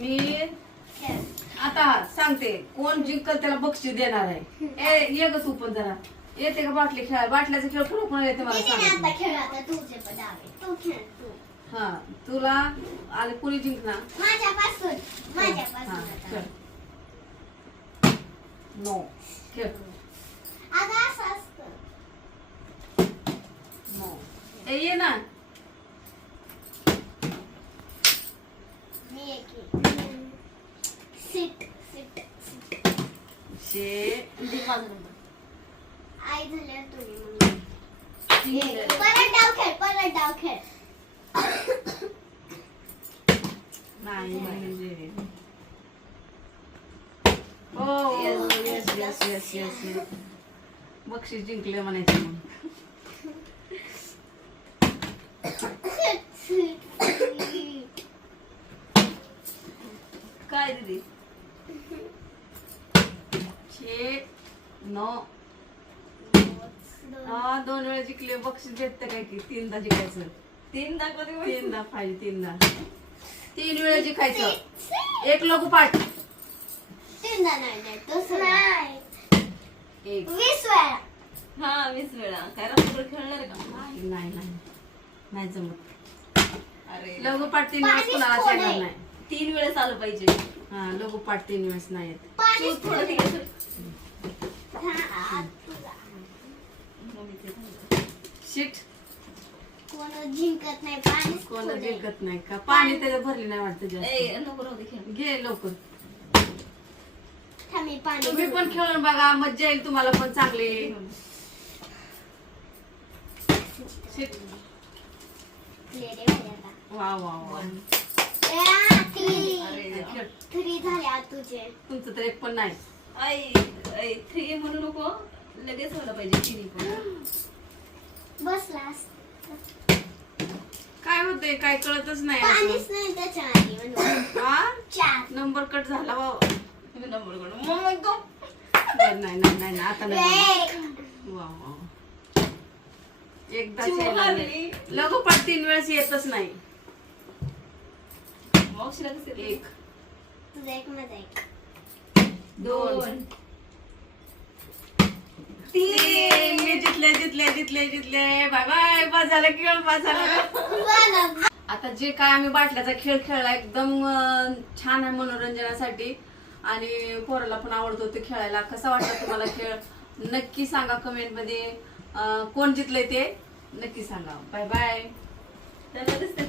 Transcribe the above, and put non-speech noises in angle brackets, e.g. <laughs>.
मी आता सांगते कोण जिंकल त्याला बक्षीस देणार आहे. ए ये ग तू पण जरा. येते का बाटली खेळाय बाटल्याचा खेळ कोण कोण येते मला सांग. खेळ खेळ हा तुला आले कुणी जिंकणार? माझ्यापासून हा. खेळ. नो खेळ नो ए ये ना मी एक आहे. सिट सिट सिट शे आई झाल्यावर तुम्ही मग. परत डाव खेळ परत डाव खेळ. नाही म्हणजे. हो yes yes yes yes yes बक्षीस जिंकले म्हणायचं मग <laughs> काय दिदी? <laughs> हा दोन वेळा जिंकले बक्षीस भेटतं काय की? तीनदा जिंकायचं. तीन दाखवते तीनदा पाहिजे तीनदा. तीन वेळा जिंकायचं. एक लोकपाठ तीनदा नाही नाही तसं नाही. एक. वीस वेळा. हा वीस वेळा. काय रात्रभर खेळणार आहे का? नाही नाही नाही. नाही जमत. अरे. लघुपाठ तीन वेळेस कुणाला येणार. नाही. तीन वेळेस आलं पाहिजे. हा लघुपाठ तीन वेळेस नाही येत. थोडं ठीक आहे शिट कोण जिंकत नाही पाणी कोण जिंकत नाही का? पाणी त्याच्यात भरली नाही वाटतं जास्त. ए नको राहू दे खेळ. घे लवकर. थांबी पाणी तुम्ही पण खेळून बघा मज्जा येईल तुम्हाला पण चांगली. शिट. वा वा वा. ए, थ्री अरे खेळ. थ्री झाले आज तुझे. तुमचं तर एक पण नाही. आई आई थ्री म्हणू नको. लगेच व्हायला पाहिजे तिन्ही पण. बसलास. काय होतंय? काय कळतच नाही पाणीच असं. नाही त्याच्या आधी म्हणून हा? चार. नंबर कट झाला बाबा. नंबरकडून मग बरं, नाही नाही नाही नाही, आता नाही. वा वा. लघुपाठ तीन वेळेस येतच नाही. कसं? एक. तुझा एक माझा एक. दोन. तीन. जितले जितले जितले जितले. Bye bye. बस झालं खेळ बस झालं. आता जे काय आम्ही बाटल्याचा खेळ खेळला एकदम अं, छान आहे मनोरंजनासाठी. आणि पोराला पण आवडतो ते खेळायला. कसा वाटला तुम्हाला खेळ? नक्की सांगा कमेंटमध्ये अं, कोण जिंकलंय ते नक्की सांगा. Bye bye. त्याला दिसते